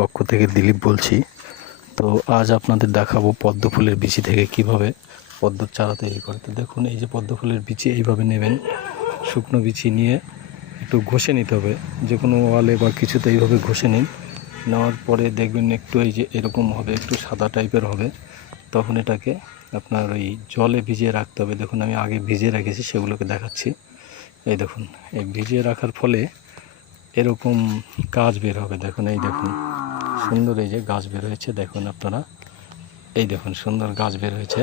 পক্ষ থেকে দিলীপ বলছি। তো আজ আপনাদের দেখাবো পদ্ম ফুলের বিচি থেকে কিভাবে পদ্মর চারা তৈরি করে। তো দেখুন, এই যে পদ্ম ফুলের বিচি এইভাবে নেবেন, শুকনো বিচি নিয়ে একটু ঘষে নিতে হবে, যে কোনো ওয়ালে বা কিছুতে এইভাবে ঘষে নিন। নেওয়ার পরে দেখবেন একটু এই যে এরকম হবে, একটু সাদা টাইপের হবে। তখন এটাকে আপনার ওই জলে ভিজিয়ে রাখতে হবে। দেখুন আমি আগে ভিজিয়ে রেখেছি, সেগুলোকে দেখাচ্ছি। এই দেখুন, এই ভিজিয়ে রাখার ফলে এরকম গাছ বের হবে। দেখুন, এই দেখুন সুন্দর এই যে গাছ বের হয়েছে, দেখুন আপনারা, এই দেখুন সুন্দর গাছ বের হয়েছে।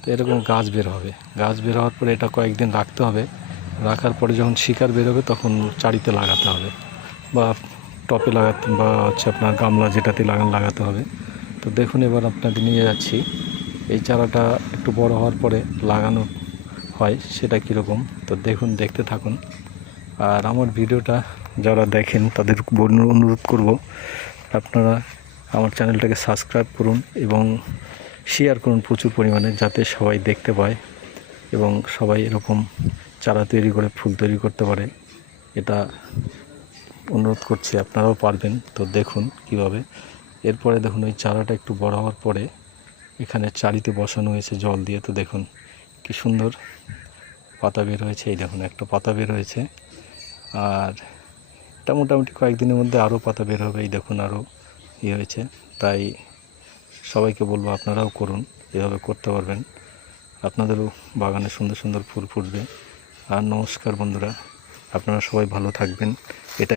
তো এরকম গাছ বের হবে। গাছ বের হওয়ার পরে এটা কয়েকদিন রাখতে হবে। রাখার পরে যখন শিকড় বের হবে তখন চারিতে লাগাতে হবে, বা টপে লাগাতে, বা হচ্ছে আপনার গামলা যেটাতে লাগাতে হবে। তো দেখুন এবার আপনাদের নিয়ে যাচ্ছি। এই চারাটা একটু বড় হওয়ার পরে লাগানো হয়, সেটা কীরকম তো দেখুন, দেখতে থাকুন। আর আমার ভিডিওটা যারা দেখেন তাদের অনুরোধ করব, আপনারা আমার চ্যানেলটাকে সাবস্ক্রাইব করুন এবং শেয়ার করুন প্রচুর পরিমাণে, যাতে সবাই দেখতে পায় এবং সবাই এরকম চারা তৈরি করে ফুল তৈরি করতে পারে। এটা অনুরোধ করছি, আপনারাও পারবেন। তো দেখুন কিভাবে। এরপরে দেখুন ওই চারাটা একটু বড় হওয়ার পরে এখানে চারিতে বসানো হয়েছে জল দিয়ে। তো দেখুন কি সুন্দর পাতা বের হয়েছে। এই দেখুন একটা পাতা বের হয়েছে, আর এটা মোটামুটি কয়েকদিনের মধ্যে আরও পাতা বের হবে। এই দেখুন আরও হয়েছে। তাই সবাইকে বলবো আপনারাও করুন, এভাবে করতে পারবেন, আপনাদেরও বাগানে সুন্দর সুন্দর ফুল ফুটবে। আর নমস্কার বন্ধুরা, আপনারা সবাই ভালো থাকবেন। এটা